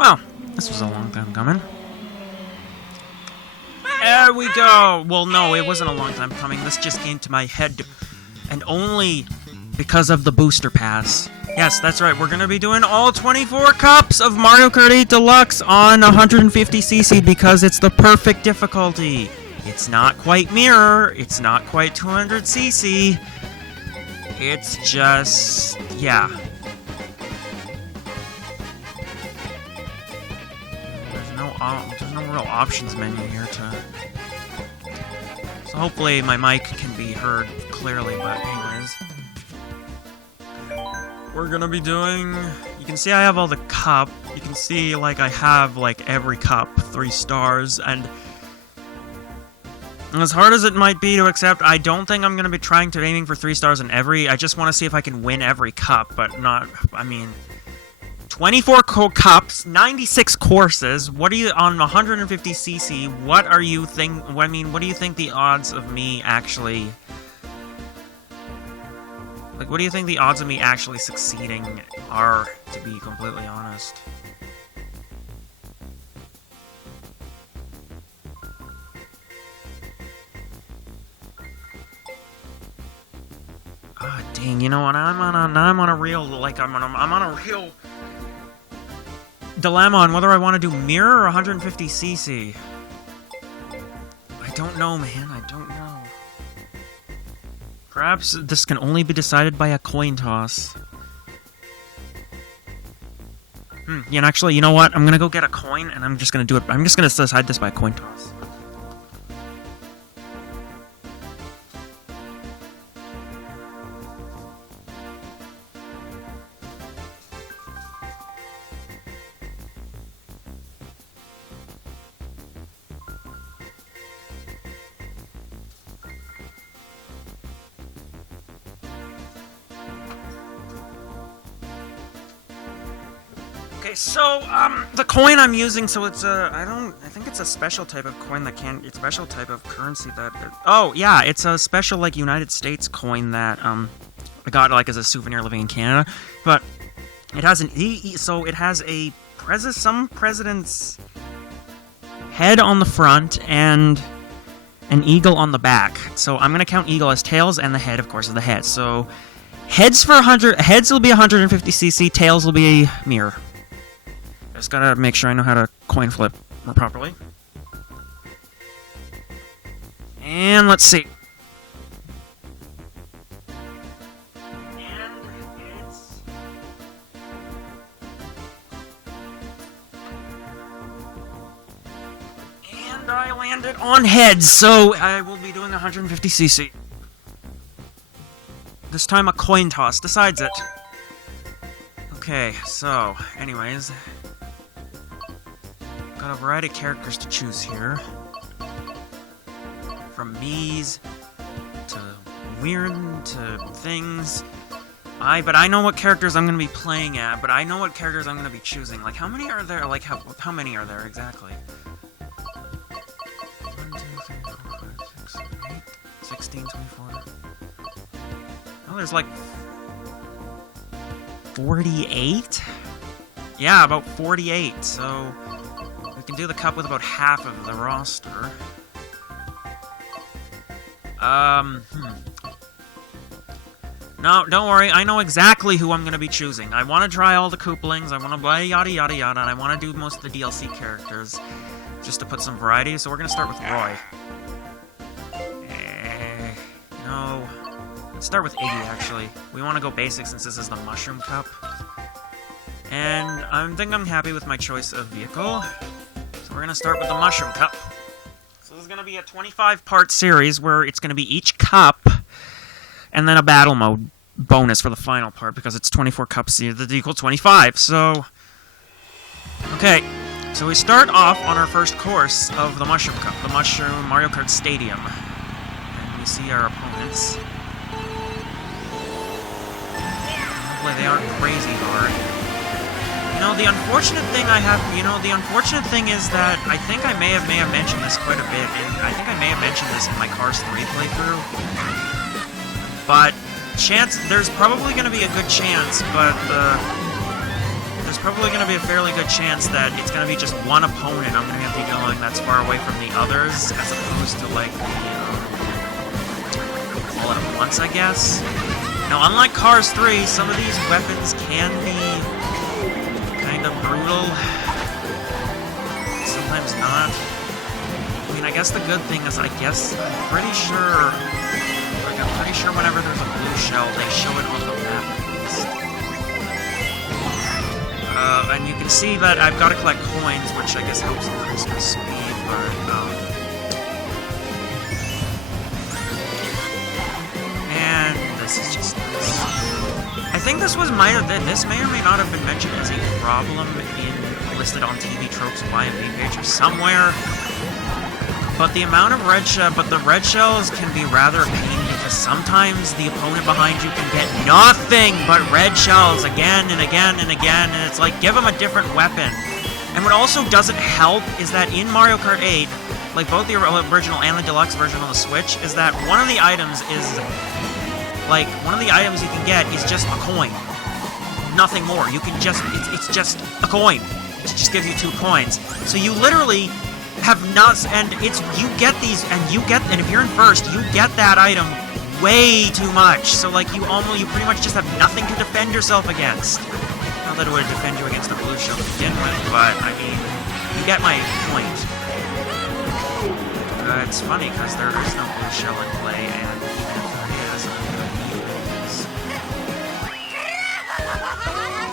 Well, this was a long time coming. There we go! Well, no, it wasn't a long time coming. This just came to my head. And only because of the booster pass. Yes, that's right. We're going to be doing all 24 cups of Mario Kart 8 Deluxe on 150cc because it's the perfect difficulty. It's not quite mirror. It's not quite 200cc. It's just... yeah. There's no real options menu here to... So hopefully my mic can be heard clearly, but anyways. We're gonna be doing... You can see I have all the cup. You can see, like, I have, like, every cup, 3 stars, and... as hard as it might be to accept, I don't think I'm gonna be trying to aiming for 3 stars in every... I just want to see if I can win every cup, but not... I mean... 24 cups, 96 courses. What are you on 150cc? What are you think? I mean, what do you think the odds of me actually? Like, what do you think the odds of me actually succeeding are? To be completely honest. God dang! You know what? I'm on a real real dilemma on whether I want to do mirror or 150cc. I don't know, man. I don't know. Perhaps this can only be decided by a coin toss. Yeah, actually, you know what? I'm gonna go get a coin, and I'm just gonna do it. I'm just gonna decide this by a coin toss. Okay, so, the coin I'm using, so it's I think it's a special type of coin that it's a special type of currency that, oh, yeah, it's a special, like, United States coin that, I got, like, as a souvenir living in Canada, but it has so it has some president's head on the front and an eagle on the back, so I'm gonna count eagle as tails, and the head, of course, is the head, so heads will be 150cc, tails will be mirror. Just gotta make sure I know how to coin flip properly. And let's see. And I landed on heads, so I will be doing 150cc. This time a coin toss decides it. Okay, so, anyways... got a variety of characters to choose here. From bees to weird to things. But I know what characters I'm gonna be playing at, but I know what characters I'm gonna be choosing. Like, how many are there? Like, how many are there exactly? 1, 2, 3, 4, 5, 6, 7, 8, 16, 24. Oh, there's like 48? Yeah, about 48, so... we can do the cup with about half of the roster. No, don't worry. I know exactly who I'm going to be choosing. I want to try all the Koopalings. I want to play yada yada yada. And I want to do most of the DLC characters. Just to put some variety. So we're going to start with Roy. No. Let's start with Iggy, actually. We want to go basic since this is the Mushroom Cup. And I think I'm happy with my choice of vehicle. We're going to start with the Mushroom Cup. So this is going to be a 25-part series where it's going to be each cup and then a battle mode bonus for the final part because it's 24 cups that equal 25. So, okay. So we start off on our first course of the Mushroom Cup, the Mushroom Mario Kart Stadium. And we see our opponents. Hopefully they aren't crazy hard. You know, the unfortunate thing is that I think I may have mentioned this quite a bit, and I think I may have mentioned this in my Cars 3 playthrough, but there's probably going to be a good chance, but there's probably going to be a fairly good chance that it's going to be just one opponent I'm going to have to be dealing that's far away from the others, as opposed to, like, all at once, I guess. Now, unlike Cars 3, some of these weapons can be kind of brutal. Sometimes not. I mean, I guess the good thing is, I'm pretty sure whenever there's a blue shell, they show it on the map at least. And you can see that I've got to collect coins, which I guess helps increase my speed, but, and this is just nice. I think this may or may not have been mentioned as a problem listed on TV Tropes YMV page or somewhere. But the amount of red shells can be rather a pain, because sometimes the opponent behind you can get nothing but red shells again and again and again, and it's like, give them a different weapon. And what also doesn't help is that in Mario Kart 8, like both the original and the deluxe version on the Switch, is that one of the items you can get is just a coin. Nothing more. You can just, it's just a coin. It just gives you 2 coins. So you literally have nuts, and you get these, and if you're in first, you get that item way too much. So like you pretty much just have nothing to defend yourself against. Not that it would defend you against a blue shell to begin with, but I mean, you get my point. It's funny because there is no blue shell in play, and even if there is, I'm gonna use.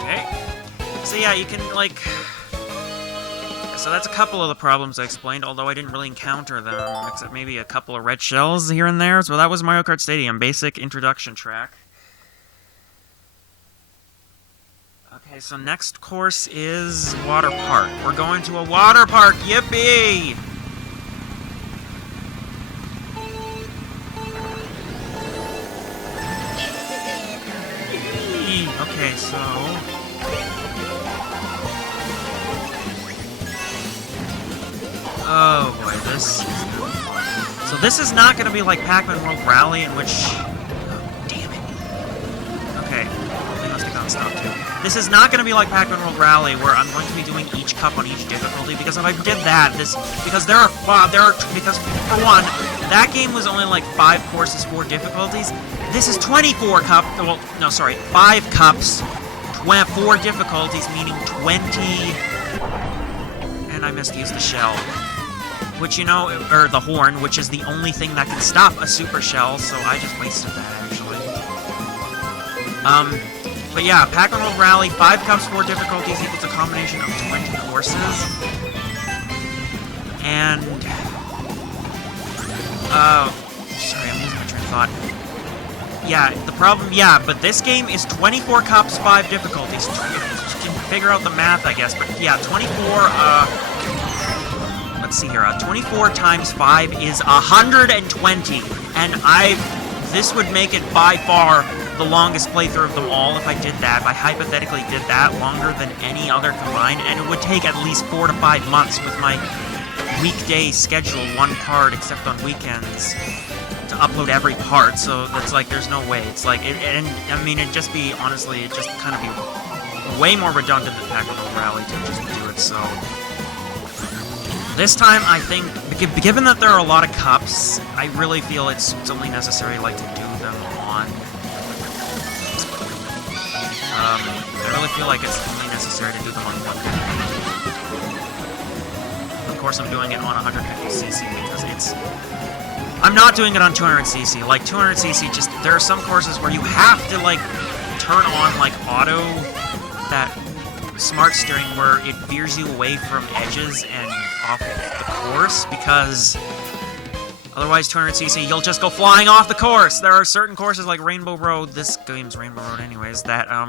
Okay. So yeah, you can like. So that's a couple of the problems I explained, although I didn't really encounter them, except maybe a couple of red shells here and there. So that was Mario Kart Stadium, basic introduction track. Okay, so next course is Water Park. We're going to a water park, yippee! Okay, so... Oh boy, this is gonna be fun. So this is not gonna be like Pac-Man World Rally, in which... Oh, damn it. Okay, they must have gotten stopped too. This is not gonna be like Pac-Man World Rally, where I'm going to be doing each cup on each difficulty, because if I did that, because for one, that game was only like 5 courses, 4 difficulties. This is 24 cups, 5 cups, 4 difficulties, meaning 20... And I misused the shell. Which, or the horn, which is the only thing that can stop a super shell, so I just wasted that, actually. But yeah, Pac-Man World Rally, 5 cups, 4 difficulties equals a combination of 20 courses. And... sorry, I'm losing my train of thought. Yeah, but this game is 24 cups, 5 difficulties. You can figure out the math, I guess, but yeah, 24, let's see here, 24 times 5 is 120, and this would make it by far the longest playthrough of them all if I did that, if I hypothetically did that longer than any other combined, and it would take at least 4 to 5 months with my weekday schedule, one part, except on weekends, to upload every part, so that's like, there's no way, it's like, it'd just be, honestly, it'd just kind of be way more redundant than Pac-Man World Rally to just do it, so... This time, I think, given that there are a lot of cups, I really feel it's only necessary, like, to do them on... I really feel like it's only necessary to do them on 150. Of course, I'm doing it on 150cc because it's... I'm not doing it on 200cc. Like, 200cc, just... There are some courses where you have to, like, turn on, like, auto... that smart steering where it veers you away from edges and off the course, because otherwise 200cc, you'll just go flying off the course. There are certain courses like Rainbow Road, this game's Rainbow Road anyways, that are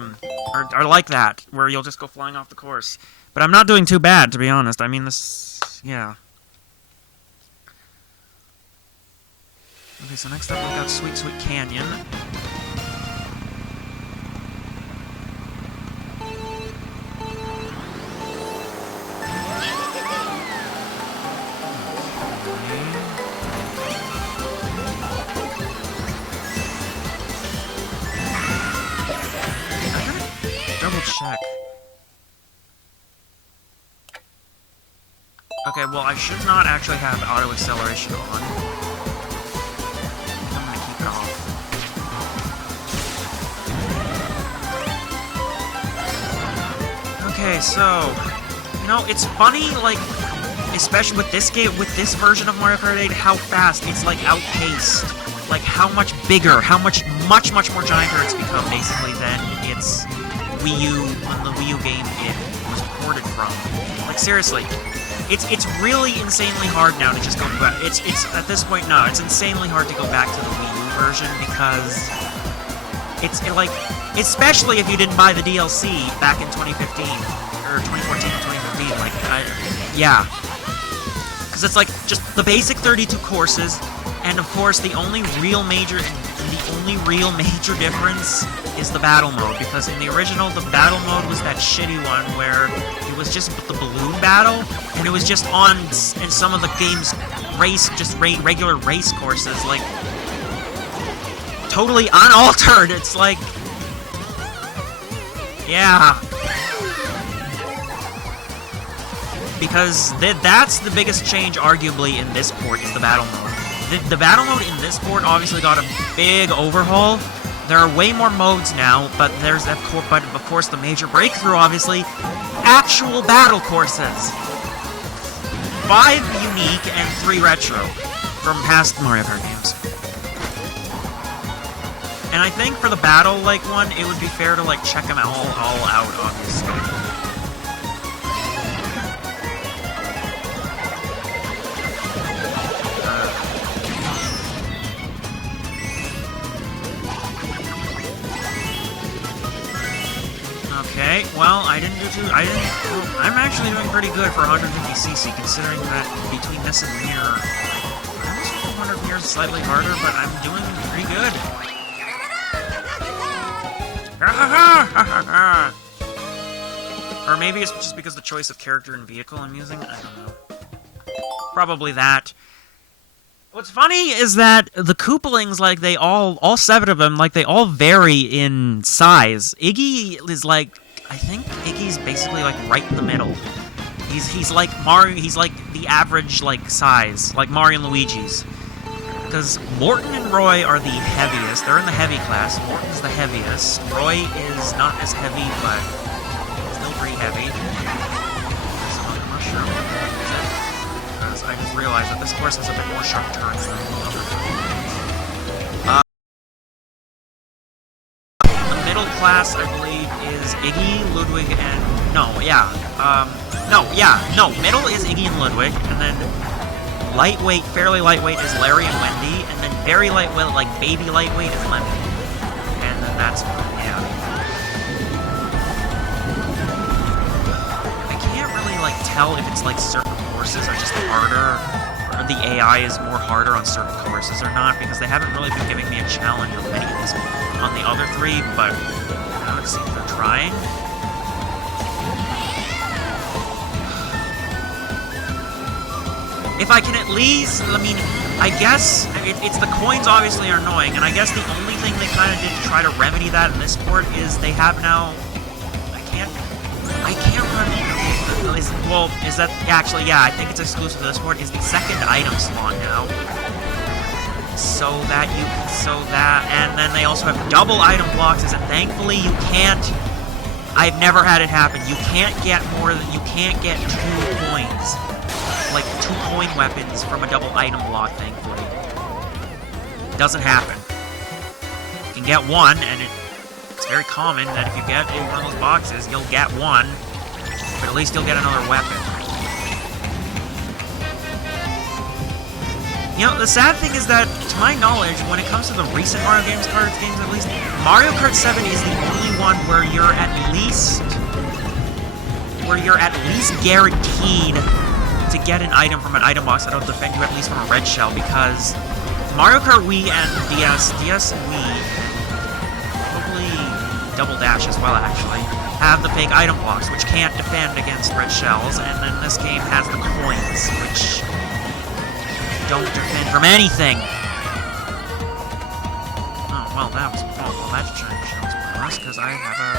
like that, where you'll just go flying off the course. But I'm not doing too bad, to be honest. I mean, this... yeah. Okay, so next up we've got Sweet Sweet Canyon. Check. Okay, well, I should not actually have auto acceleration on. I'm gonna keep it off. Okay, so, you know, it's funny, like, especially with this game, with this version of Mario Kart 8, how fast it's, like, outpaced. Like, how much bigger, how much more gianter it's become, basically, than its Wii U, when the Wii U game it was ported from. Like, seriously. It's really insanely hard now to just go back. It's at this point, no, it's insanely hard to go back to the Wii U version because like, especially if you didn't buy the DLC back in 2015 or 2014 or 2015, like, yeah, because it's like just the basic 32 courses, and of course the only real major difference is the battle mode, because in the original, the battle mode was that shitty one where it was just the balloon battle, and it was just on in some of the game's regular race courses, like, totally unaltered. It's like, yeah. Because that's the biggest change, arguably, in this port, is the battle mode. The battle mode in this port obviously got a big overhaul. There are way more modes now, but there's of course the major breakthrough, obviously, actual battle courses. 5 unique and 3 retro from past Mario Kart games. And I think for the battle one, it would be fair to check them all out, obviously. Okay, well, I'm actually doing pretty good for 150cc, considering that between this and Mirror, almost 400 Mirror is slightly harder, but I'm doing pretty good. Or maybe it's just because the choice of character and vehicle I'm using, I don't know. Probably that. What's funny is that the Koopalings, they all 7 of them, they all vary in size. Iggy is I think Iggy's basically right in the middle. He's like Mario, he's like the average size, like Mario and Luigi's. Because Morton and Roy are the heaviest. They're in the heavy class. Morton's the heaviest. Roy is not as heavy, but still pretty heavy. Smoke mushroom. Because I just realized that this course has a bit more sharp turns than the other two. The middle class, I believe, is Iggy, Ludwig, and... middle is Iggy and Ludwig, and then lightweight, fairly lightweight is Larry and Wendy, and then very lightweight, baby lightweight is Lemon. And then that's, yeah. I can't really, tell if it's, certain courses are just harder, or the AI is more harder on certain courses or not, because they haven't really been giving me a challenge on many of these, on the other 3, but, it seems they're trying. If I can at least, I guess, it's the coins obviously are annoying, and I guess the only thing they kind of did to try to remedy that in this port is they have now, I can't remember, is that, actually, yeah, I think it's exclusive to this port, is the second item slot now. And then they also have double item blocks, and thankfully you can't, I've never had it happen, you can't get 2 coins. 2 coin weapons from a double item block, thankfully. Doesn't happen. You can get 1, and it's very common that if you get in one of those boxes, you'll get 1, but at least you'll get another weapon. You know, the sad thing is that, to my knowledge, when it comes to the recent Mario Kart games at least, Mario Kart 7 is the only one where you're at least guaranteed to get an item from an item box that'll defend you at least from a red shell, because Mario Kart Wii and DS and Wii, probably Double Dash as well actually, have the fake item blocks, which can't defend against red shells, and then this game has the coins, which don't defend from anything. Oh, well, that changed pointless, because I have a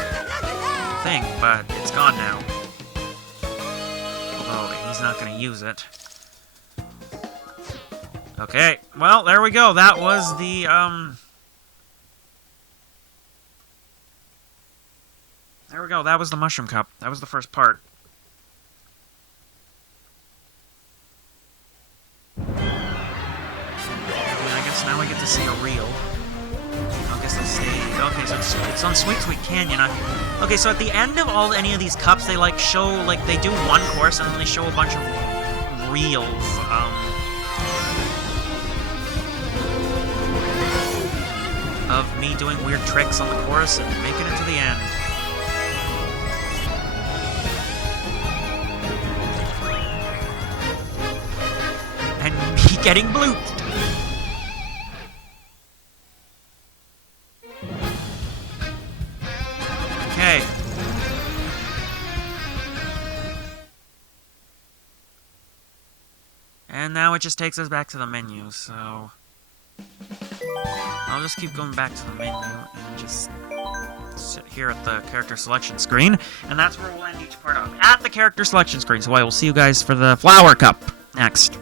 thing, but it's gone now. Although, he's not gonna use it. Okay, well, there we go. That was the, There we go. That was the Mushroom Cup. That was the first part. I guess now we get to see a reel. I guess the stage. Okay, so it's on Sweet Sweet Canyon. Okay, so at the end of any of these cups, they like show, like, they do one course and then they show a bunch of reels. Of me doing weird tricks on the course and making it to the end. And me getting blooped. Okay. And now it just takes us back to the menu, so I'll just keep going back to the menu and just sit here at the character selection screen, and that's where we'll end each part up, at the character selection screen. So I will see you guys for the Flower Cup next.